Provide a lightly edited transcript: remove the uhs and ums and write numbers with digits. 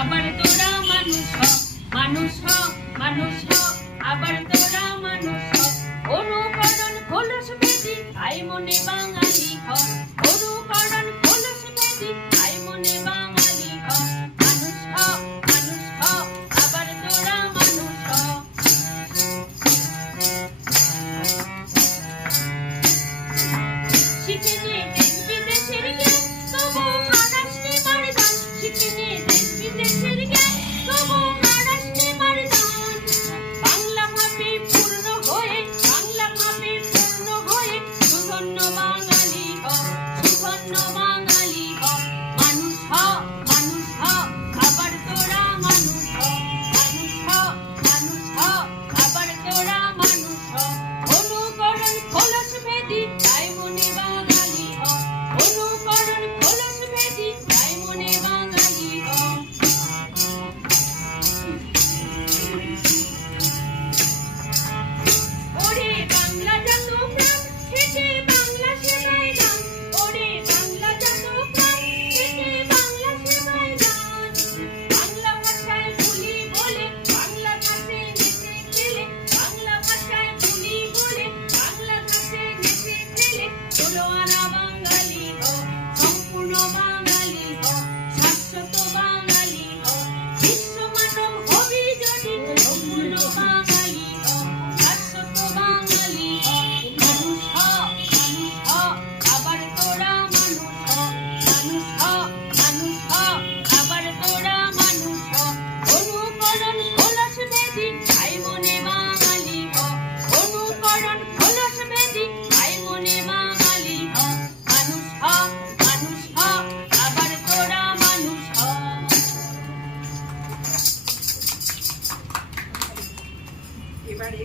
আবার তোরা মানুষ হ, মানুষ হ, মানুষ হ, আবার তোরা মানুষ হ। অনুকরণ খোলস বেদি আই মনে বাঙালি হ, অনুকরণ খোলস বেদি আই মনে বাঙালি হ। মানুষ হ, মানুষ হ, আবার তোরা মানুষ হ। শিখে নে দেশ বিদেশের জ্ঞান, তবু হারাসনি মারদান। শিখে নে দেশ বিদেশের জ্ঞান, তবু হারাসনি মারদান। বাংলা ভাবে পূর্ণ হয়ে, বাংলা ভাবে পূর্ণ হয়ে, সুধন্য বাঙালি হ, সুধন্য বাঙালি হ। মানুষ হ, মানুষ হ, আবার তোরা মানুষ হ। মানুষ হ, মানুষ হ, আবার তোরা মানুষ হ। অনুকরণ খোলস ভেদি তাই মনে বাঙালি হ, অনুকরণ খোলস ভেদি তাই মনে বাঙালি হ। ওরে বাংলা জাত প্রাণ, হেঁটে বাংলা সেবায় গান। ওরে বাংলা জাত প্রাণ, হেঁটে বাংলা সেবায় গান। বাংলা ভাষায় বলি বলে, বাংলা ঘাটে নেচে খেলে, বাংলা ভাষায় বলি বলে, বাংলা ঘাটে নেচে খেলে। ষোলো আনা বাঙালি হ, সম্পূর্ণ বাঙালি হ, শাশ্বত বাঙালি হ। বিশ্ব মানব হবি যদি সম্পূর্ণ বাঙালি হ, শাশ্বত বাঙালি হ। মানুষ হ, মানুষ হ, আবার তোরা মানুষ হ। মানুষ হ, মানুষ হ, আবার তোরা মানুষ হ। অনুকরণ খোলস বেদি তাই মনে বাঙালি হ, অনুকরণ খোলস বেদি তাই মনে বাঙালি হ। মানুষ হ, মানুষ হ, আবার তোরা মানুষ হ। এবারে